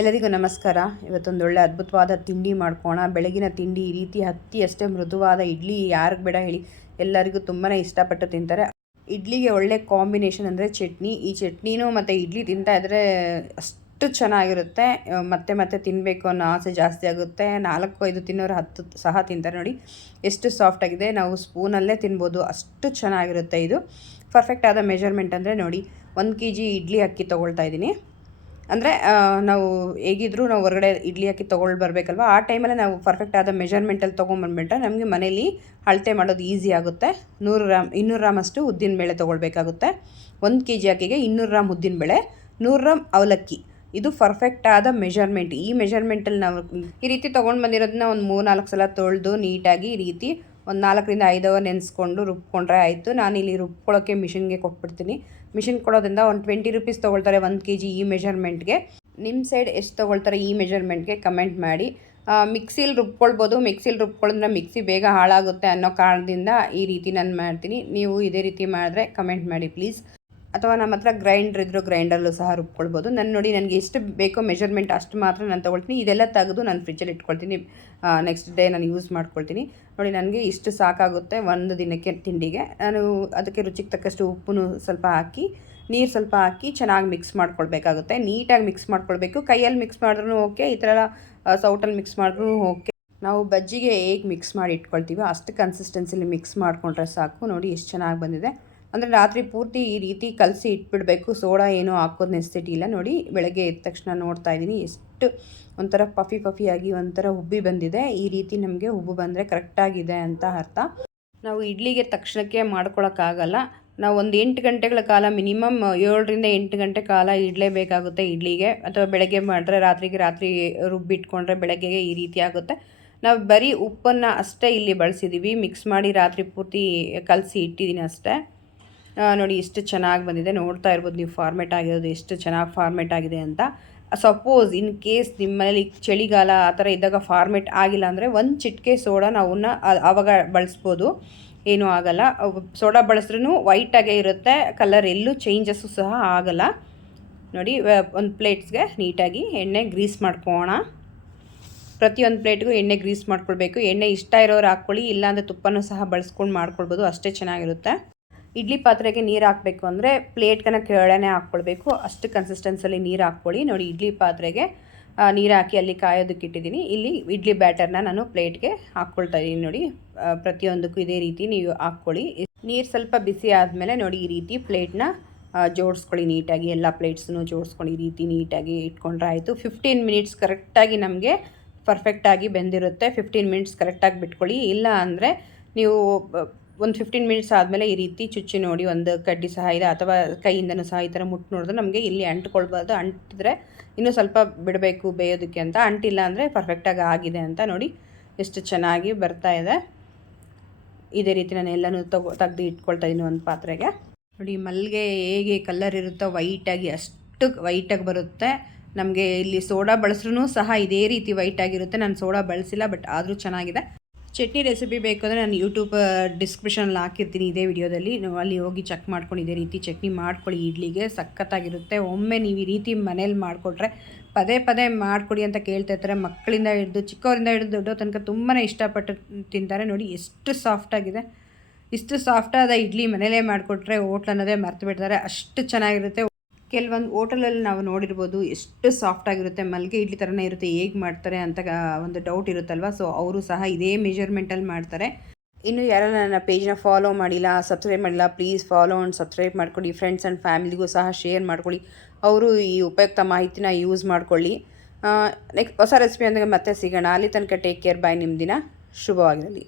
ಎಲ್ಲರಿಗೂ ನಮಸ್ಕಾರ. ಇವತ್ತೊಂದು ಒಳ್ಳೆ ಅದ್ಭುತವಾದ ತಿಂಡಿ ಮಾಡ್ಕೋಣ. ಬೆಳಗಿನ ತಿಂಡಿ ಈ ರೀತಿ ಅಷ್ಟೇ ಮೃದುವಾದ ಇಡ್ಲಿ ಯಾರಿಗೆ ಬೇಡ ಹೇಳಿ, ಎಲ್ಲರಿಗೂ ತುಂಬಾ ಇಷ್ಟಪಟ್ಟು ತಿಂತಾರೆ. ಇಡ್ಲಿಗೆ ಒಳ್ಳೆ ಕಾಂಬಿನೇಷನ್ ಅಂದರೆ ಚಟ್ನಿ. ಈ ಚಟ್ನಿನೂ ಮತ್ತು ಇಡ್ಲಿ ತಿಂತಾ ಇದ್ದರೆ ಅಷ್ಟು ಚೆನ್ನಾಗಿರುತ್ತೆ. ಮತ್ತೆ ಮತ್ತೆ ತಿನ್ನಬೇಕು ಅನ್ನೋ ಆಸೆ ಜಾಸ್ತಿ ಆಗುತ್ತೆ. 4-5 ತಿನ್ನೋರು 10 ಸಹ ತಿಂತಾರೆ. ನೋಡಿ ಎಷ್ಟು ಸಾಫ್ಟಾಗಿದೆ. ನಾವು ಸ್ಪೂನಲ್ಲೇ ತಿನ್ಬೋದು, ಅಷ್ಟು ಚೆನ್ನಾಗಿರುತ್ತೆ. ಇದು ಪರ್ಫೆಕ್ಟ್ ಆದ ಮೆಜರ್ಮೆಂಟ್ ಅಂದರೆ ನೋಡಿ, 1 kg ಇಡ್ಲಿ ಅಕ್ಕಿ ತೊಗೊಳ್ತಾ ಇದ್ದೀನಿ. ಅಂದರೆ ನಾವು ಹೇಗಿದ್ದರೂ ನಾವು ಹೊರಗಡೆ ಇಡ್ಲಿ ಅಕ್ಕಿ ತೊಗೊಂಡು ಬರಬೇಕಲ್ವ, ಆ ಟೈಮಲ್ಲಿ ನಾವು ಪರ್ಫೆಕ್ಟ್ ಆದ ಮೆಜರ್ಮೆಂಟಲ್ಲಿ ತೊಗೊಂಬಂದ್ಬಿಟ್ರೆ ನಮಗೆ ಮನೇಲಿ ಅಳತೆ ಮಾಡೋದು ಈಸಿ ಆಗುತ್ತೆ. 200 ಗ್ರಾಮ್ ಅಷ್ಟು ಉದ್ದಿನಬೇಳೆ ತೊಗೊಳ್ಬೇಕಾಗುತ್ತೆ. 1 kg ಅಕ್ಕಿಗೆ 200 ಗ್ರಾಮ್ ಉದ್ದಿನಬೇಳೆ, 100 ಗ್ರಾಮ್ ಅವಲಕ್ಕಿ. ಇದು ಪರ್ಫೆಕ್ಟ್ ಆದ ಮೆಜರ್ಮೆಂಟ್. ಈ ಮೆಜರ್ಮೆಂಟಲ್ಲಿ ನಾವು ಈ ರೀತಿ ತೊಗೊಂಡು ಬಂದಿರೋದನ್ನ ಒಂದು 3-4 ಸಲ ತೊಳೆದು ನೀಟಾಗಿ ಈ ರೀತಿ ಒಂದು 4-5 ಅವರ್ ನೆನೆಸ್ಕೊಂಡು ರುಬ್ಕೊಂಡ್ರೆ ಆಯಿತು. ನಾನಿಲ್ಲಿ ರುಬ್ಕೊಳ್ಳೋಕ್ಕೆ ಮಿಷಿನ್ಗೆ ಕೊಟ್ಬಿಡ್ತೀನಿ. ಮಿಷಿನ್ ಕೊಡೋದ್ರಿಂದ ಒಂದು 20 ರೂಪೀಸ್ ತೊಗೊಳ್ತಾರೆ 1 kg ಈ ಮೆಜರ್ಮೆಂಟ್ಗೆ. ನಿಮ್ಮ ಸೈಡ್ ಎಷ್ಟು ತೊಗೊಳ್ತಾರೆ ಈ ಮೆಜರ್ಮೆಂಟ್ಗೆ ಕಮೆಂಟ್ ಮಾಡಿ. ಮಿಕ್ಸಿಲಿ ರುಬ್ಕೊಳ್ಬೋದು. ಮಿಕ್ಸಿಲಿ ರುಬ್ಕೊಳ್ಳೋದ್ರೆ ಮಿಕ್ಸಿ ಬೇಗ ಹಾಳಾಗುತ್ತೆ ಅನ್ನೋ ಕಾರಣದಿಂದ ಈ ರೀತಿ ನಾನು ಮಾಡ್ತೀನಿ. ನೀವು ಇದೇ ರೀತಿ ಮಾಡಿದ್ರೆ ಕಮೆಂಟ್ ಮಾಡಿ ಪ್ಲೀಸ್. ಅಥವಾ ನಮ್ಮ ಹತ್ರ ಗ್ರೈಂಡ್ರ್ ಇದ್ದರೂ ಗ್ರೈಂಡರಲ್ಲೂ ಸಹ ರುಬ್ಕೊಳ್ಬೋದು. ನನಗೆ ಎಷ್ಟು ಬೇಕೋ ಮೆಜರ್ಮೆಂಟ್ ಅಷ್ಟು ಮಾತ್ರ ನಾನು ತೊಗೊಳ್ತೀನಿ. ಇದೆಲ್ಲ ತೆಗೆದು ನಾನು ಫ್ರಿಜ್ಜಲ್ಲಿ ಇಟ್ಕೊಳ್ತೀನಿ. ನೆಕ್ಸ್ಟ್ ಡೇ ನಾನು ಯೂಸ್ ಮಾಡ್ಕೊಳ್ತೀನಿ. ನೋಡಿ, ನನಗೆ ಇಷ್ಟು ಸಾಕಾಗುತ್ತೆ ಒಂದು ದಿನಕ್ಕೆ ತಿಂಡಿಗೆ. ನಾನು ಅದಕ್ಕೆ ರುಚಿಗೆ ತಕ್ಕಷ್ಟು ಉಪ್ಪು ಸ್ವಲ್ಪ ಹಾಕಿ, ನೀರು ಸ್ವಲ್ಪ ಹಾಕಿ ಚೆನ್ನಾಗಿ ಮಿಕ್ಸ್ ಮಾಡ್ಕೊಳ್ಬೇಕಾಗುತ್ತೆ. ನೀಟಾಗಿ ಮಿಕ್ಸ್ ಮಾಡ್ಕೊಳ್ಬೇಕು. ಕೈಯಲ್ಲಿ ಮಿಕ್ಸ್ ಮಾಡಿದ್ರೂ ಓಕೆ, ಈ ಥರ ಸೌಟಲ್ಲಿ ಮಿಕ್ಸ್ ಮಾಡಿದ್ರೂ ಓಕೆ. ನಾವು ಬಜ್ಜಿಗೆ ಹೇಗೆ ಮಿಕ್ಸ್ ಮಾಡಿ ಇಟ್ಕೊಳ್ತೀವೋ ಅಷ್ಟು ಕನ್ಸಿಸ್ಟೆನ್ಸಿಲಿ ಮಿಕ್ಸ್ ಮಾಡಿಕೊಂಡ್ರೆ ಸಾಕು. ನೋಡಿ ಎಷ್ಟು ಚೆನ್ನಾಗಿ ಬಂದಿದೆ. ಅಂದರೆ ರಾತ್ರಿ ಪೂರ್ತಿ ಈ ರೀತಿ ಕಲಸಿ ಇಟ್ಬಿಡಬೇಕು. ಸೋಡಾ ಏನೂ ಹಾಕೋದು ನೆಸಿಟಿ ಇಲ್ಲ. ನೋಡಿ, ಬೆಳಗ್ಗೆ ಎದ್ದ ತಕ್ಷಣ ನೋಡ್ತಾ ಇದ್ದೀನಿ ಎಷ್ಟು ಒಂಥರ ಪಫಿಯಾಗಿ ಒಂಥರ ಉಬ್ಬಿ ಬಂದಿದೆ. ಈ ರೀತಿ ನಮಗೆ ಉಬ್ಬು ಬಂದರೆ ಕರೆಕ್ಟಾಗಿದೆ ಅಂತ ಅರ್ಥ. ನಾವು ಇಡ್ಲಿಗೆ ತಕ್ಷಣಕ್ಕೆ ಮಾಡ್ಕೊಳಕ್ಕಾಗಲ್ಲ. ನಾವು ಒಂದು 8 ಗಂಟೆಗಳ ಕಾಲ ಮಿನಿಮಮ್ 7ರಿಂದ 8 ಗಂಟೆ ಕಾಲ ಇಡಲೇಬೇಕಾಗುತ್ತೆ ಇಡ್ಲಿಗೆ. ಅಥವಾ ಬೆಳಗ್ಗೆ ಮಾಡಿದ್ರೆ ರಾತ್ರಿ ರುಬ್ಬಿಟ್ಕೊಂಡ್ರೆ ಬೆಳಗ್ಗೆಗೆ ಈ ರೀತಿ ಆಗುತ್ತೆ. ನಾವು ಬರೀ ಉಪ್ಪನ್ನು ಅಷ್ಟೇ ಇಲ್ಲಿ ಬಳಸಿದ್ದೀವಿ. ಮಿಕ್ಸ್ ಮಾಡಿ ರಾತ್ರಿ ಪೂರ್ತಿ ಕಲಸಿ ಇಟ್ಟಿದ್ದೀನಿ ಅಷ್ಟೇ. ನೋಡಿ ಎಷ್ಟು ಚೆನ್ನಾಗಿ ಬಂದಿದೆ. ನೋಡ್ತಾ ಇರ್ಬೋದು ನೀವು ಫಾರ್ಮೇಟ್ ಆಗಿರೋದು ಎಷ್ಟು ಚೆನ್ನಾಗಿ ಫಾರ್ಮೇಟ್ ಆಗಿದೆ ಅಂತ. ಸಪೋಸ್ ಇನ್ ಕೇಸ್ ನಿಮ್ಮ ಮನೇಲಿ ಚಳಿಗಾಲ ಆ ಥರ ಇದ್ದಾಗ ಫಾರ್ಮೇಟ್ ಆಗಿಲ್ಲ ಅಂದರೆ ಒಂದು ಚಿಟಿಕೆ ಸೋಡಾ ನಾವನ್ನ ಆವಾಗ ಬಳಸ್ಬೋದು, ಏನೂ ಆಗಲ್ಲ. ಸೋಡಾ ಬಳಸಿದ್ರೂ ವೈಟಾಗೇ ಇರುತ್ತೆ, ಕಲರ್ ಎಲ್ಲೂ ಚೇಂಜಸ್ಸು ಸಹ ಆಗಲ್ಲ. ನೋಡಿ, ಒಂದು ಪ್ಲೇಟ್ಸ್ಗೆ ನೀಟಾಗಿ ಎಣ್ಣೆ ಗ್ರೀಸ್ ಮಾಡ್ಕೊಳ್ಳೋಣ. ಪ್ರತಿಯೊಂದು ಪ್ಲೇಟ್ಗೂ ಎಣ್ಣೆ ಗ್ರೀಸ್ ಮಾಡ್ಕೊಳ್ಬೇಕು. ಎಣ್ಣೆ ಇಷ್ಟ ಇರೋರು ಹಾಕ್ಕೊಳ್ಳಿ, ಇಲ್ಲಾಂದರೆ ತುಪ್ಪನೂ ಸಹ ಬಳಸ್ಕೊಂಡು ಮಾಡ್ಕೊಳ್ಬೋದು, ಅಷ್ಟೇ ಚೆನ್ನಾಗಿರುತ್ತೆ. ಇಡ್ಲಿ ಪಾತ್ರೆಗೆ ನೀರು ಹಾಕಬೇಕು ಅಂದರೆ ಪ್ಲೇಟ್ಗನ ಕೆಳಗಡೆ ಹಾಕ್ಕೊಳ್ಬೇಕು. ಅಷ್ಟು ಕನ್ಸಿಸ್ಟೆನ್ಸಲ್ಲಿ ನೀರು ಹಾಕ್ಕೊಳ್ಳಿ. ನೋಡಿ, ಇಡ್ಲಿ ಪಾತ್ರೆಗೆ ನೀರು ಹಾಕಿ ಅಲ್ಲಿ ಕಾಯೋದಕ್ಕೆ ಇಟ್ಟಿದ್ದೀನಿ. ಇಲ್ಲಿ ಇಡ್ಲಿ ಬ್ಯಾಟರ್ನ ನಾನು ಪ್ಲೇಟ್ಗೆ ಹಾಕ್ಕೊಳ್ತಾ ಇದ್ದೀನಿ. ನೋಡಿ, ಪ್ರತಿಯೊಂದಕ್ಕೂ ಇದೇ ರೀತಿ ನೀವು ಹಾಕ್ಕೊಳ್ಳಿ. ನೀರು ಸ್ವಲ್ಪ ಬಿಸಿ ಆದಮೇಲೆ ನೋಡಿ ಈ ರೀತಿ ಪ್ಲೇಟ್ನ ಜೋಡಿಸ್ಕೊಳ್ಳಿ ನೀಟಾಗಿ. ಎಲ್ಲ ಪ್ಲೇಟ್ಸನ್ನು ಜೋಡಿಸ್ಕೊಂಡು ಈ ರೀತಿ ನೀಟಾಗಿ ಇಟ್ಕೊಂಡ್ರೆ ಆಯಿತು. 15 ಮಿನಿಟ್ಸ್ ಕರೆಕ್ಟಾಗಿ ನಮಗೆ ಪರ್ಫೆಕ್ಟಾಗಿ ಬೆಂದಿರುತ್ತೆ. 15 ಮಿನಿಟ್ಸ್ ಕರೆಕ್ಟಾಗಿ ಬಿಟ್ಕೊಳ್ಳಿ. ಇಲ್ಲ ಅಂದರೆ ನೀವು ಒಂದು 15 ಮಿನಿಟ್ಸ್ ಆದಮೇಲೆ ಈ ರೀತಿ ಚುಚ್ಚಿ ನೋಡಿ, ಒಂದು ಕಡ್ಡಿ ಸಹ ಇದೆ ಅಥವಾ ಕೈಯಿಂದನೂ ಸಹ ಈ ಥರ ಮುಟ್ಟು ನೋಡಿದ್ರೆ ನಮಗೆ ಇಲ್ಲಿ ಅಂಟ್ಕೊಳ್ಬಾರ್ದು. ಅಂಟಿದ್ರೆ ಇನ್ನೂ ಸ್ವಲ್ಪ ಬಿಡಬೇಕು ಬೇಯೋದಕ್ಕೆ ಅಂತ. ಅಂಟಿಲ್ಲ ಅಂದರೆ ಪರ್ಫೆಕ್ಟಾಗಿ ಆಗಿದೆ ಅಂತ. ನೋಡಿ ಎಷ್ಟು ಚೆನ್ನಾಗಿ ಬರ್ತಾ ಇದೆ. ಇದೇ ರೀತಿ ನಾನು ಎಲ್ಲನೂ ತೆಗ್ದು ಇಟ್ಕೊಳ್ತಾ ಇದ್ದೀನಿ ಒಂದು ಪಾತ್ರೆಗೆ. ನೋಡಿ, ಮಲ್ಲಿಗೆ ಹೇಗೆ ಕಲರ್ ಇರುತ್ತೋ ವೈಟಾಗಿ ಅಷ್ಟು ವೈಟಾಗಿ ಬರುತ್ತೆ. ನಮಗೆ ಇಲ್ಲಿ ಸೋಡಾ ಬಳಸ್ರೂ ಸಹ ಇದೇ ರೀತಿ ವೈಟಾಗಿರುತ್ತೆ. ನಾನು ಸೋಡಾ ಬಳಸಿಲ್ಲ, ಬಟ್ ಆದರೂ ಚೆನ್ನಾಗಿದೆ. ಚಟ್ನಿ ರೆಸಿಪಿ ಬೇಕು ಅಂದರೆ ನಾನು ಯೂಟ್ಯೂಬ್ ಡಿಸ್ಕ್ರಿಪ್ಷನಲ್ಲಿ ಹಾಕಿರ್ತೀನಿ ಇದೇ ವಿಡಿಯೋದಲ್ಲಿ. ನೀವು ಅಲ್ಲಿ ಹೋಗಿ ಚೆಕ್ ಮಾಡ್ಕೊಂಡು ಇದೇ ರೀತಿ ಚಟ್ನಿ ಮಾಡ್ಕೊಳ್ಳಿ. ಇಡ್ಲಿಗೆ ಸಖತ್ತಾಗಿರುತ್ತೆ. ಒಮ್ಮೆ ನೀವು ಈ ರೀತಿ ಮನೇಲಿ ಮಾಡಿಕೊಟ್ರೆ ಪದೇ ಮಾಡಿಕೊಡಿ ಅಂತ ಕೇಳ್ತಾ ಇರ್ತಾರೆ. ಮಕ್ಕಳಿಂದ ಹಿಡಿದು ಚಿಕ್ಕವರಿಂದ ಹಿಡಿದು ದೊಡ್ಡ ತನಕ ತುಂಬಾ ಇಷ್ಟಪಟ್ಟು ತಿಂತಾರೆ. ನೋಡಿ ಎಷ್ಟು ಸಾಫ್ಟಾಗಿದೆ. ಇಷ್ಟು ಸಾಫ್ಟಾದ ಇಡ್ಲಿ ಮನೇಲೇ ಮಾಡಿಕೊಟ್ರೆ ಹೋಟ್ಲ್ ಅನ್ನೋದೇ ಮರ್ತು ಬಿಡ್ತಾರೆ, ಅಷ್ಟು ಚೆನ್ನಾಗಿರುತ್ತೆ. ಕೆಲವೊಂದು ಹೋಟೆಲಲ್ಲಿ ನಾವು ನೋಡಿರ್ಬೋದು ಎಷ್ಟು ಸಾಫ್ಟಾಗಿರುತ್ತೆ. ಮಲ್ಲಿಗೆ ಇಡ್ಲಿ ಥರನೇ ಇರುತ್ತೆ. ಹೇಗೆ ಮಾಡ್ತಾರೆ ಅಂತ ಒಂದು ಡೌಟ್ ಇರುತ್ತಲ್ವ. ಸೊ ಅವರು ಸಹ ಇದೇ ಮೆಜರ್ಮೆಂಟಲ್ಲಿ ಮಾಡ್ತಾರೆ. ಇನ್ನು ಯಾರು ನನ್ನ ಪೇಜ್ನ ಫಾಲೋ ಮಾಡಿಲ್ಲ, ಸಬ್ಸ್ಕ್ರೈಬ್ ಮಾಡಿಲ್ಲ, ಪ್ಲೀಸ್ ಫಾಲೋ ಆ್ಯಂಡ್ ಸಬ್ಸ್ಕ್ರೈಬ್ ಮಾಡ್ಕೊಳ್ಳಿ. ಫ್ರೆಂಡ್ಸ್ ಆ್ಯಂಡ್ ಫ್ಯಾಮಿಲಿಗೂ ಸಹ ಶೇರ್ ಮಾಡ್ಕೊಳ್ಳಿ. ಅವರು ಈ ಉಪಯುಕ್ತ ಮಾಹಿತಿನ ಯೂಸ್ ಮಾಡ್ಕೊಳ್ಳಿ. ನೆಕ್ಸ್ಟ್ ಹೊಸ ರೆಸಿಪಿ ಅಂದರೆ ಮತ್ತೆ ಸಿಗೋಣ. ಅಲ್ಲಿ ತನಕ ಟೇಕ್ ಕೇರ್. ಬಾಯ್. ನಿಮ್ಮ ದಿನ ಶುಭವಾಗಿರಲಿ.